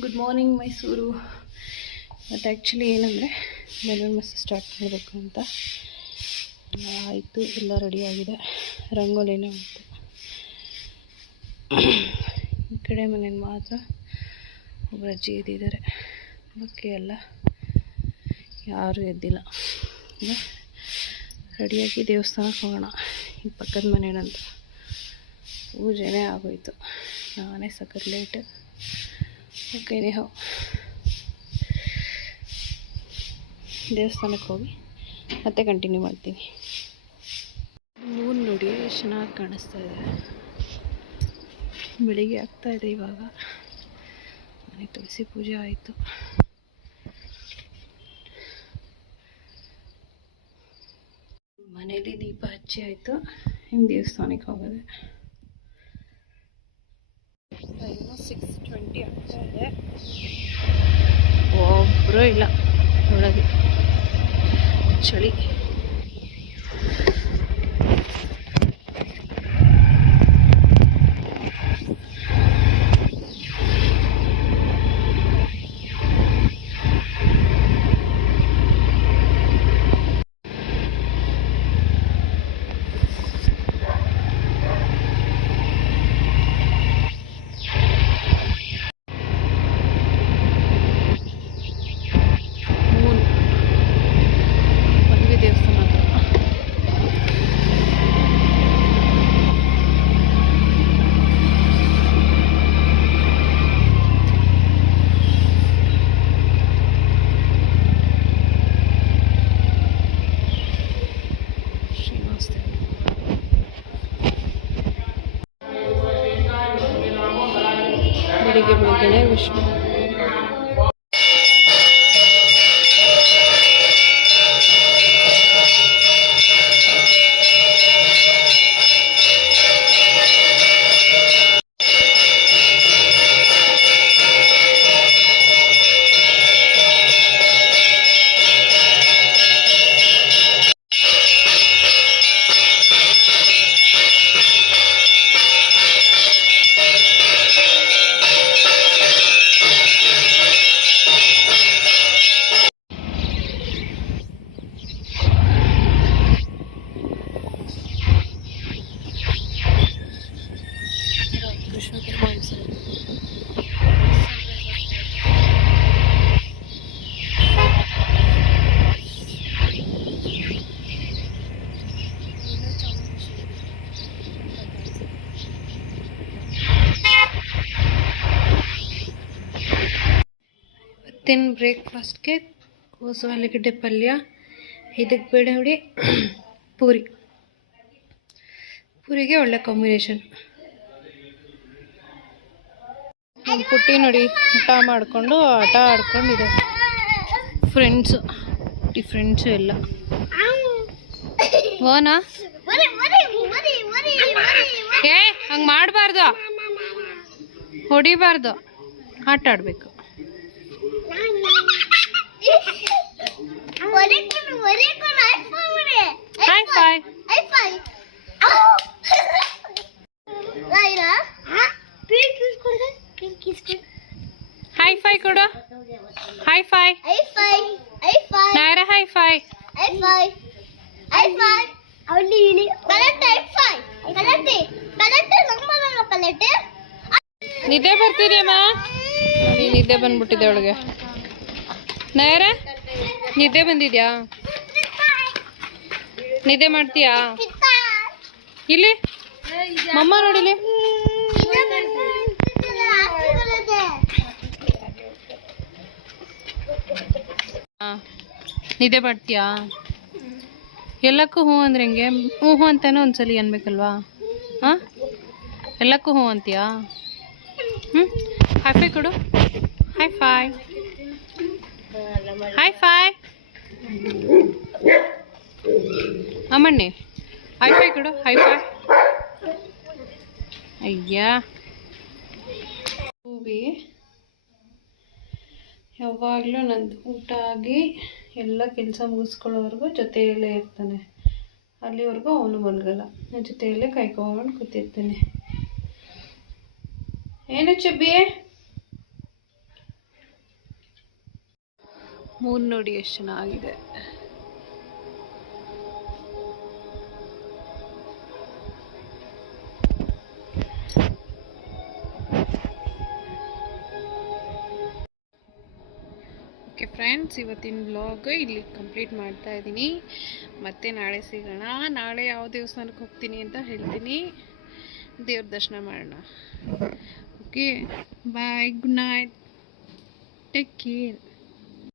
Good morning Mysuru. ಮತ್ತು actually ಏನಂದರೆ balloon ಮಸ್ತ್ ಸ್ಟಾರ್ಟ್ ಮಾಡಬೇಕು ಅಂತ ಆಯಿತು, ಎಲ್ಲ ರೆಡಿಯಾಗಿದೆ. ರಂಗೋಲಿನೂ ಆಯಿತು. ಈ ಕಡೆ ಮನೇಲಿ ಮಾತ್ರ ಒಬ್ಬರು ಅಜ್ಜಿ ಎದ್ದಿದ್ದಾರೆ, ಬಾಕಿ ಎಲ್ಲ ಯಾರೂ ಎದ್ದಿಲ್ಲ. ರೆಡಿಯಾಗಿ ದೇವಸ್ಥಾನಕ್ಕೆ ಹೋಗೋಣ. ಈ ಪಕ್ಕದ ಮನೇನಂತ ಪೂಜೆನೇ ಆಗೋಯ್ತು. ನಾನೇ ಸಖತ್ ಲೇಟ್. ಓಕೆ, ನೀವು ದೇವಸ್ಥಾನಕ್ಕೆ ಹೋಗಿ ಮತ್ತೆ ಕಂಟಿನ್ಯೂ ಮಾಡ್ತೀನಿ. ಮೂನ್ ನೋಡಿ ಎಷ್ಟು ಚೆನ್ನಾಗಿ ಕಾಣಿಸ್ತಾ ಇದೆ. ಬೆಳಿಗ್ಗೆ ಆಗ್ತಾ ಇದೆ ಇವಾಗ. ಮನೆ ತುಳಸಿ ಪೂಜೆ ಆಯಿತು. ಮನೇಲಿ ದೀಪ ಹಚ್ಚಿ ಆಯಿತು. ಹಿಂಗೆ ದೇವಸ್ಥಾನಕ್ಕೆ ಹೋಗೋದೆ. ಟೈಮು 6:20 ಆಗ್ತಾ ಇದೆ. ಒಬ್ಬರೂ ಇಲ್ಲ ಒಳಗೆ, ಚಳಿ. ಬೆಳಿಗ್ಗೆ ವಿಷ್ಣು ಇವತ್ತಿನ ಬ್ರೇಕ್ಫಾಸ್ಟ್ಗೆ ಕೋಸು ಆಲೂಗಡ್ಡೆ ಪಲ್ಯ, ಇದಕ್ಕೆ ಬೇಳೆ ಹುಡಿ, ಪೂರಿಗೆ ಒಳ್ಳೆ ಕಾಂಬಿನೇಷನ್. ನಮ್ಮ ಪುಟ್ಟಿ ನೋಡಿ ಊಟ ಮಾಡಿಕೊಂಡು ಆಟ ಆಡ್ಕೊಂಡಿದೆ. ಫ್ರೆಂಡ್ಸು ಎಲ್ಲ ಓನಾ ಹಂಗೆ ಮಾಡಬಾರ್ದು, ಹೊಡಿಬಾರ್ದು, ಆಟ ಆಡಬೇಕು. ಹೈ ಫೈ ಕೊಡು. ಹೈ ಫೈ ನಾರ. High five. ನಿದ್ದೆ ಬರ್ತಿದ್ಯಮ್ಮ? ನಿದ್ದೆ ಬಂದ್ಬಿಟ್ಟಿದೆ ಅವಳಿಗೆ. ನಾರ ನಿದ್ದೆ ಬಂದಿದ್ಯಾ? ನಿದ್ದೆ ಮಾಡ್ತೀಯಾ? ಇಲ್ಲಿ ಮಮ್ಮ ನೋಡಿಲಿ. ನಿದ್ದೆ ಮಾಡ್ತೀಯಾ? ಎಲ್ಲಕ್ಕೂ ಹ್ಞೂ ಅಂದ್ರೆ ಹೆಂಗೆ? ಹ್ಞೂ ಅಂತಾನೆ ಒಂದ್ಸಲಿ ಅನ್ಬೇಕಲ್ವಾ? ಹಾಂ, ಎಲ್ಲಕ್ಕೂ ಹ್ಞೂ ಅಂತೀಯಾ? ಹೈ ಫೈ ಕೊಡು. High five. ಹೈ ಫೈ ಅಮ್ಮಣ್ಣಿ. ಹೈ ಫೈ ಕೊಡು. High five. ಅಯ್ಯ ಹೂವಿ ಯಾವಾಗಲೂ ನಂದು ಊಟ ಆಗಿ ಎಲ್ಲ ಕೆಲಸ ಮುಗಿಸ್ಕೊಳ್ಳೋವರೆಗೂ ಜೊತೆಯಲ್ಲೇ ಇರ್ತಾನೆ. ಅಲ್ಲಿವರೆಗೂ ಅವನು ಮಲಗಲ್ಲ. ನನ್ನ ಜೊತೆಯಲ್ಲೇ ಕಾಯ್ಕೊಂಡು ಕೂತಿರ್ತಾನೆ. ಏನು ಚಬ್ಬಿ? ಮೂನ್ ನೋಡಿ ಎಷ್ಟು ಚೆನ್ನಾಗಿದೆ. ಓಕೆ ಫ್ರೆಂಡ್ಸ್, ಇವತ್ತಿನ ವ್ಲಾಗ್ ಇಲ್ಲಿ ಕಂಪ್ಲೀಟ್ ಮಾಡ್ತಾ ಇದ್ದೀನಿ. ಮತ್ತೆ ನಾಳೆ ಸಿಗೋಣ. ನಾಳೆ ಯಾವ ದೇವಸ್ಥಾನಕ್ಕೆ ಹೋಗ್ತೀನಿ ಅಂತ ಹೇಳ್ತೀನಿ. ದೇವ್ರ ದರ್ಶನ ಮಾಡೋಣ. ಓಕೆ, ಬಾಯ್, ಗುಡ್ ನೈಟ್, ಟೇಕ್ ಕೇರ್.